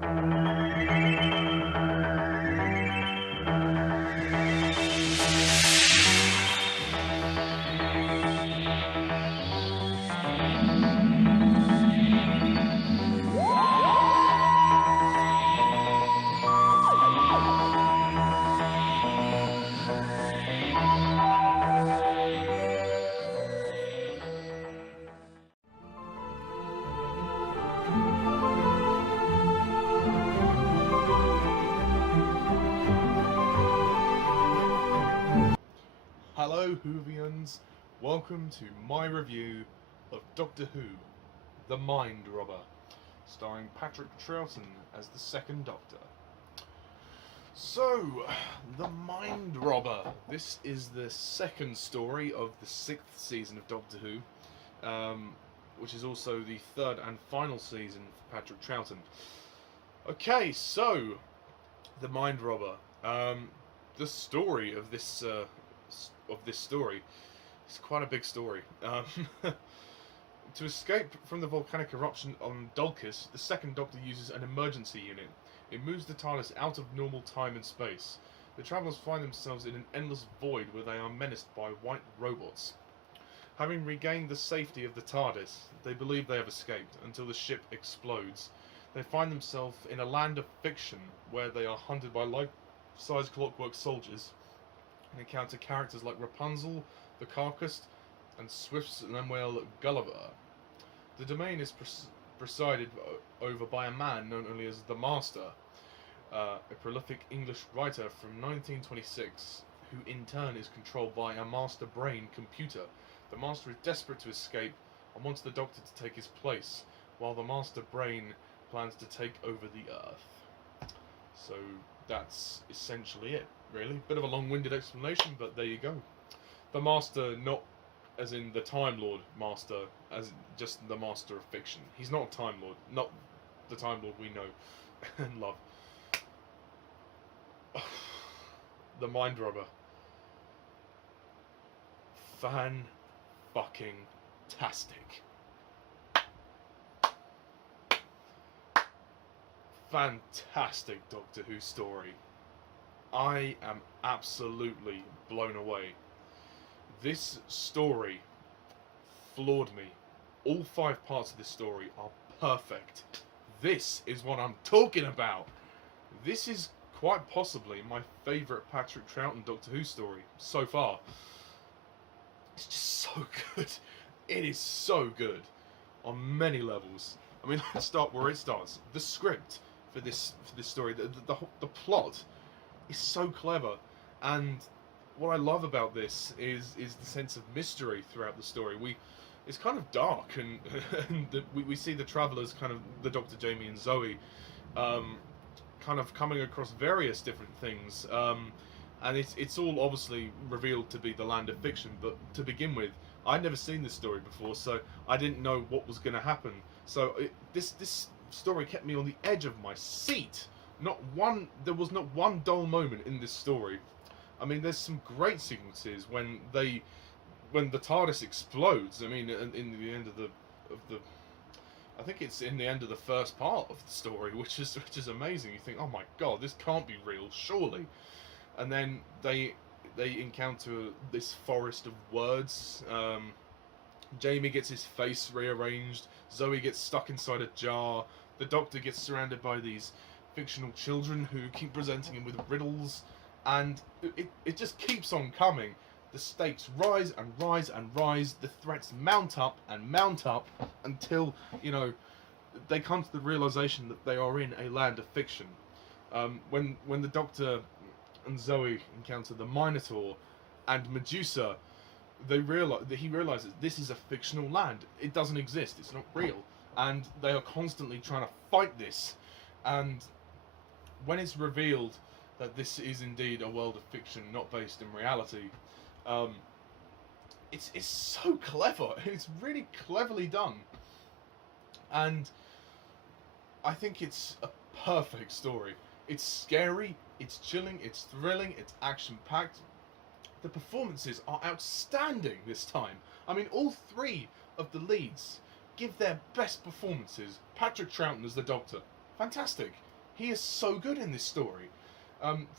Hello Whovians, welcome to my review of Doctor Who, The Mind Robber, starring Patrick Troughton as the second Doctor. So, The Mind Robber, this is the second story of the 6th season of Doctor Who, which is also the third and final season for Patrick Troughton. Okay, so, The Mind Robber, the story of this story. It's quite a big story. To escape from the volcanic eruption on Dulcus, the second Doctor uses an emergency unit. It moves the TARDIS out of normal time and space. The travellers find themselves in an endless void where they are menaced by white robots. Having regained the safety of the TARDIS, they believe they have escaped until the ship explodes. They find themselves in a land of fiction where they are hunted by life-size clockwork soldiers and encounter characters like Rapunzel, the Carcass, and Swift's Lemuel Gulliver. The domain is presided over by a man known only as the Master, a prolific English writer from 1926, who in turn is controlled by a master brain computer. The Master is desperate to escape and wants the Doctor to take his place, while the master brain plans to take over the Earth. So that's essentially it, really. Bit of a long-winded explanation, but there you go. The Master, not as in the Time Lord Master, as just the Master of fiction. He's not a Time Lord, not the Time Lord we know and love. The Mind Robber. Fan-fucking-tastic. Fantastic Doctor Who story. I am absolutely blown away. This story floored me. All 5 parts of this story are perfect. This is what I'm talking about. This is quite possibly my favourite Patrick Troughton Doctor Who story so far. It's just so good. It is so good on many levels. I mean, let's start where it starts. The script for this story, the plot is so clever, and what I love about this is the sense of mystery throughout the story. It's kind of dark, and, we see the travellers, kind of the Dr. Jamie and Zoe, kind of coming across various different things, and it's all obviously revealed to be the land of fiction. But to begin with, I'd never seen this story before, so I didn't know what was going to happen. So this story kept me on the edge of my seat. There was not one dull moment in this story. I mean, there's some great sequences when the TARDIS explodes. I mean, in the end of the I think it's in the end of the first part of the story, which is amazing. You think, oh my god, this can't be real, surely. And then they encounter this forest of words. Jamie gets his face rearranged. Zoe gets stuck inside a jar. The Doctor gets surrounded by these fictional children who keep presenting him with riddles, and it just keeps on coming. The stakes rise and rise and rise. The threats mount up and mount up until, they come to the realization that they are in a land of fiction. When the Doctor and Zoe encounter the Minotaur and Medusa, he realizes this is a fictional land. It doesn't exist. It's not real, and they are constantly trying to fight this. And when it's revealed that this is indeed a world of fiction, not based in reality, it's so clever. It's really cleverly done, and I think it's a perfect story. It's scary, it's chilling, it's thrilling, it's action-packed. The performances are outstanding this time. I mean, all 3 of the leads give their best performances. Patrick Troughton as the Doctor, fantastic. he is so good in this story.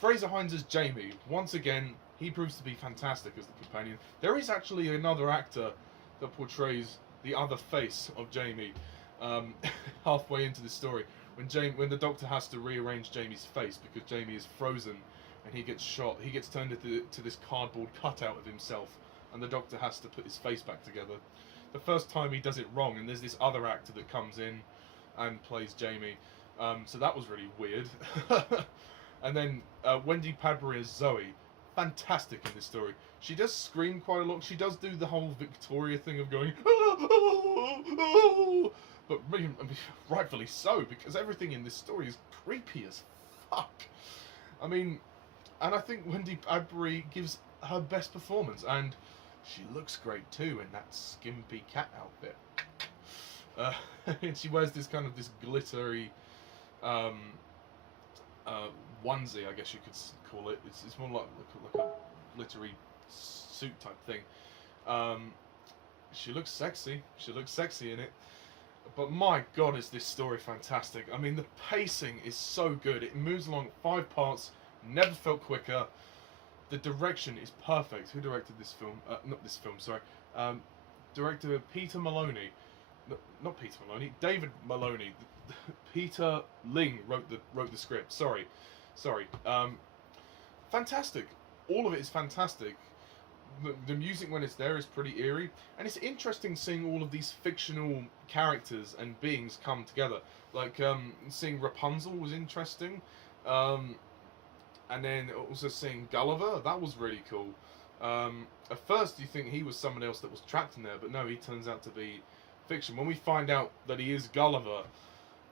Frazer Hines as Jamie. Once again, he proves to be fantastic as the companion. There is actually another actor that portrays the other face of Jamie halfway into the story. When the Doctor has to rearrange Jamie's face because Jamie is frozen and he gets shot, he gets turned into this cardboard cutout of himself, and the Doctor has to put his face back together. The first time he does it wrong, and there's this other actor that comes in and plays Jamie. So that was really weird. And then Wendy Padbury as Zoe, fantastic in this story. She does scream quite a lot. She does do the whole Victoria thing of going, but rightfully so, because everything in this story is creepy as fuck. I mean, and I think Wendy Padbury gives her best performance, and she looks great too in that skimpy cat outfit. And she wears this glittery onesie, I guess you could call it. It's more like a glittery suit type thing. She looks sexy. She looks sexy in it. But my God, is this story fantastic. I mean, the pacing is so good. It moves along 5 parts, never felt quicker. The direction is perfect. Who directed this film? Not this film, sorry. Director Peter Maloney. No, not Peter Maloney. David Maloney. Peter Ling wrote the script. Sorry. Fantastic. All of it is fantastic. The music when it's there is pretty eerie, and it's interesting seeing all of these fictional characters and beings come together. Like seeing Rapunzel was interesting, and then also seeing Gulliver, that was really cool. At first you think he was someone else that was trapped in there, but no, he turns out to be fiction. When we find out that he is Gulliver,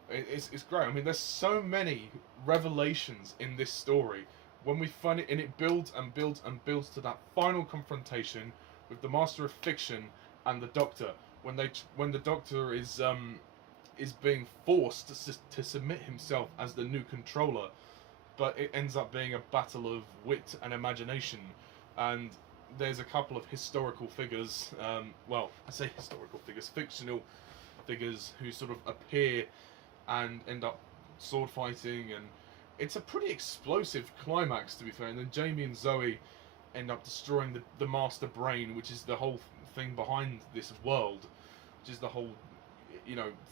it's great. I mean, there's so many revelations in this story. When we find it, and it builds and builds and builds to that final confrontation with the Master of Fiction and the Doctor, when the Doctor is being forced to submit himself as the new controller, but it ends up being a battle of wit and imagination, and there's a couple of historical figures, well, I say historical figures, fictional figures who sort of appear and end up sword fighting, and it's a pretty explosive climax, to be fair. And then Jamie and Zoe end up destroying the master brain, which is the whole thing behind this world, which is the whole,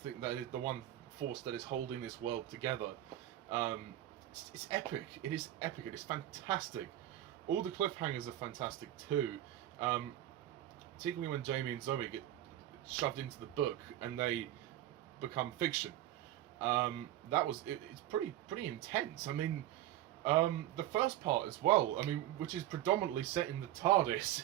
thing that is the one force that is holding this world together. It's epic. It is epic. It is fantastic. All the cliffhangers are fantastic too. Particularly when Jamie and Zoe get shoved into the book and they become fiction. It's pretty intense. I mean, the first part as well. I mean, which is predominantly set in the TARDIS.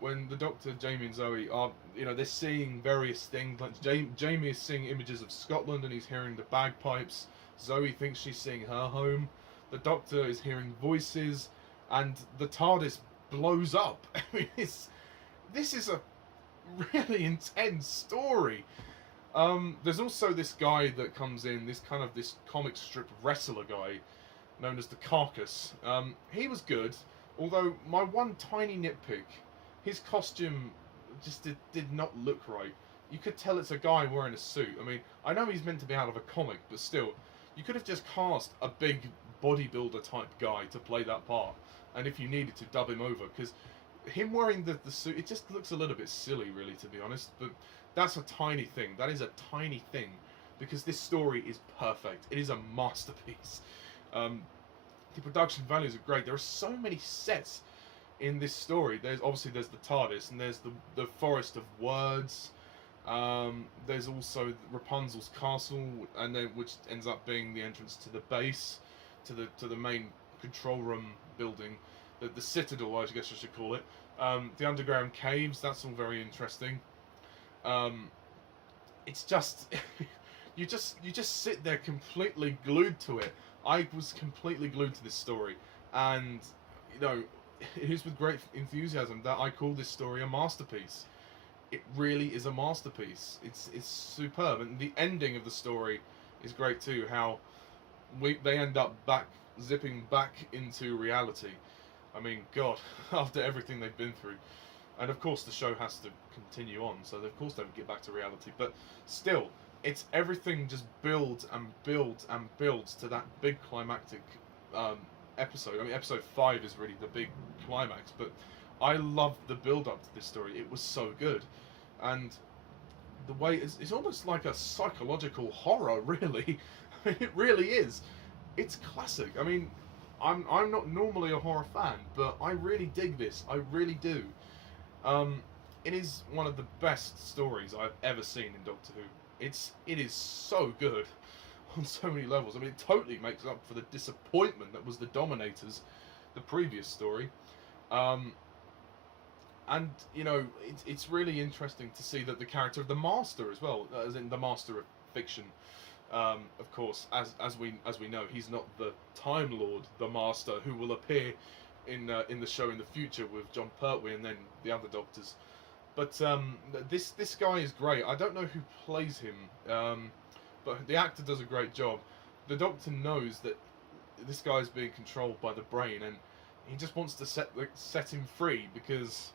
When the Doctor, Jamie, and Zoe are, they're seeing various things. Like Jamie is seeing images of Scotland, and he's hearing the bagpipes. Zoe thinks she's seeing her home. The Doctor is hearing voices, and the TARDIS blows up. I mean, this is a really intense story. There's also this guy that comes in, this comic strip wrestler guy, known as the Carcass. He was good, although my one tiny nitpick, his costume just did not look right. You could tell it's a guy wearing a suit. I mean, I know he's meant to be out of a comic, but still, you could have just cast a big bodybuilder type guy to play that part, and if you needed to, dub him over, because him wearing the suit, it just looks a little bit silly, really, to be honest. But that's a tiny thing. That is a tiny thing, because this story is perfect. It is a masterpiece. The production values are great. There are so many sets in this story. There's the TARDIS, and there's the Forest of Words. There's also Rapunzel's castle, and then which ends up being the entrance to the base, to the main control room building, the Citadel, I guess I should call it. The underground caves. That's all very interesting. It's just you just sit there completely glued to it. I was completely glued to this story, and it is with great enthusiasm that I call this story a masterpiece. It really is a masterpiece. It's superb, and the ending of the story is great too. How they end up zipping back into reality. I mean, God, after everything they've been through. And of course the show has to continue on, so of course they would get back to reality. But still, it's everything just builds and builds and builds to that big climactic episode. I mean, episode 5 is really the big climax, but I loved the build up to this story. It was so good, and the way it's almost like a psychological horror, really. I mean, it really is. It's classic. I mean, I'm not normally a horror fan, but I really dig this. I really do. It is one of the best stories I've ever seen in Doctor Who. It is so good on so many levels. I mean, it totally makes up for the disappointment that was the Dominators, the previous story. And you know, it's really interesting to see that the character of the Master as well, as in the Master of Fiction, of course, as we know, he's not the Time Lord, the Master, who will appear in the show in the future with John Pertwee and then the other Doctors. But this guy is great. I don't know who plays him, but the actor does a great job. The Doctor knows that this guy is being controlled by the brain, and he just wants to set him free, because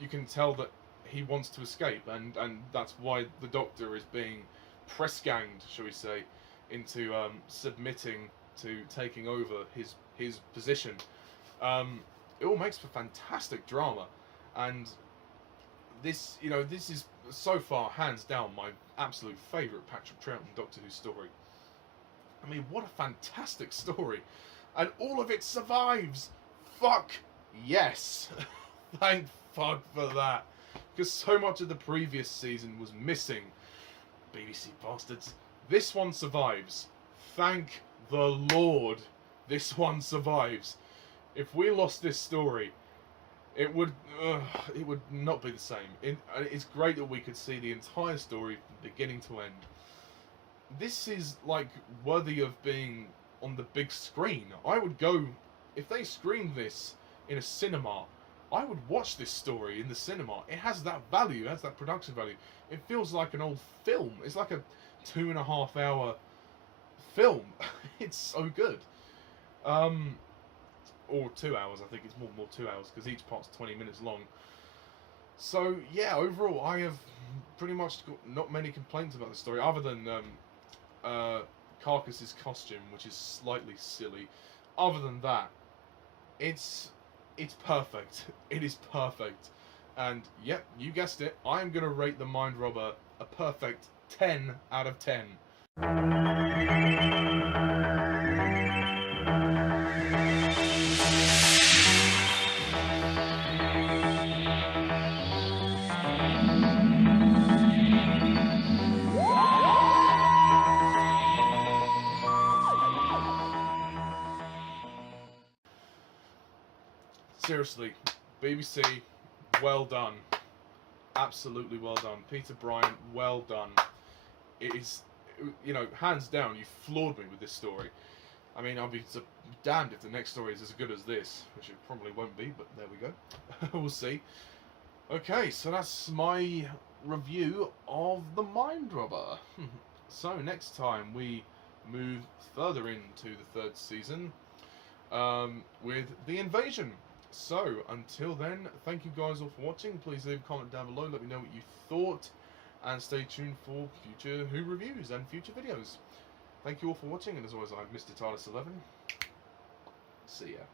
you can tell that he wants to escape, and that's why the Doctor is being press-ganged, shall we say, into submitting to taking over his position. It all makes for fantastic drama, and this is so far hands down my absolute favourite Patrick Troughton Doctor Who story. I mean, what a fantastic story, and all of it survives. Fuck yes. Thank fuck for that, because so much of the previous season was missing. BBC bastards. This one survives. Thank the Lord, this one survives. If we lost this story, it would not be the same. It's great that we could see the entire story from beginning to end. This is like worthy of being on the big screen. I would go, if they screened this in a cinema, I would watch this story in the cinema. It has that value, it has that production value. It feels like an old film. It's like a 2.5 hour film. It's so good. Or 2 hours, I think it's more 2 hours, because each part's 20 minutes long. So yeah, overall I have pretty much got not many complaints about the story, other than Carcass's costume, which is slightly silly. Other than that, it's perfect. It is perfect. And yep, you guessed it, I'm going to rate The Mind Robber a perfect 10 out of 10. Seriously, BBC, well done. Absolutely well done. Peter Bryant, well done. It is, you know, hands down, you floored me with this story. I mean, I'll be damned if the next story is as good as this, which it probably won't be, but there we go. We'll see. Okay, so that's my review of The Mind Robber. So next time we move further into the 3rd season with The Invasion. So until then, thank you guys all for watching. Please leave a comment down below, let me know what you thought, and stay tuned for future Who reviews and future videos. Thank you all for watching, and as always, I'm Mr. TARDIS11. See ya.